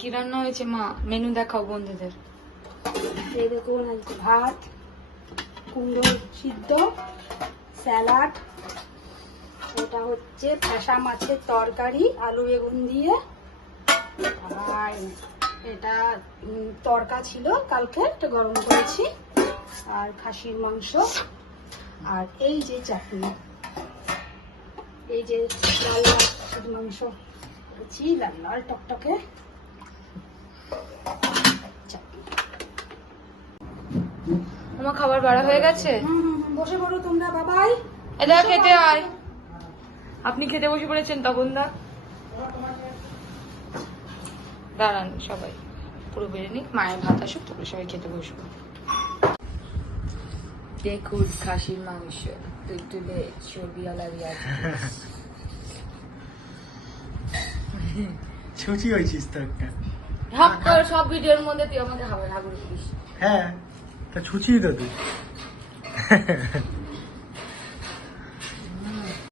কি রান্না হয়েছে মা? মেনু দেখাও বন্ধুদের। এই দেখুন ভাত, কুমড়ো সিদ্ধ, স্যালাড, এটা হচ্ছে ফ্যাসা মাছের তরকারি আলু বেগুন দিয়ে, আর এটা তরকা ছিল কালকে, এটা গরম করেছি, আর খাসির মাংস, আর এই যে চাটনি, এই যে লাল লাল খাসির মাংস করেছি, লাল লাল টকটকে চাটনি। আমার খাবার বাড়া হয়ে গেছে। বসে পড়ো তোমরা, বাবাই। এদা খেতে আয়। আপনি খেতে বসে পড়েছেন তখন দা। দাঁড়ান সবাই পুরো বেড়ে নিক, মায়ের ভাত আসুক, তারপরে সবাই খেতে বসবো। দেখুন খাসির মাংস তুলে চর্বিওয়ালা ছুচি হয়েছিস তো একটা। ভাব কর সব ভিডিওর মধ্যে তুই আমাকে খাবার হাগুড়ি দিস। হ্যাঁ, তা ছুচি তো তুই।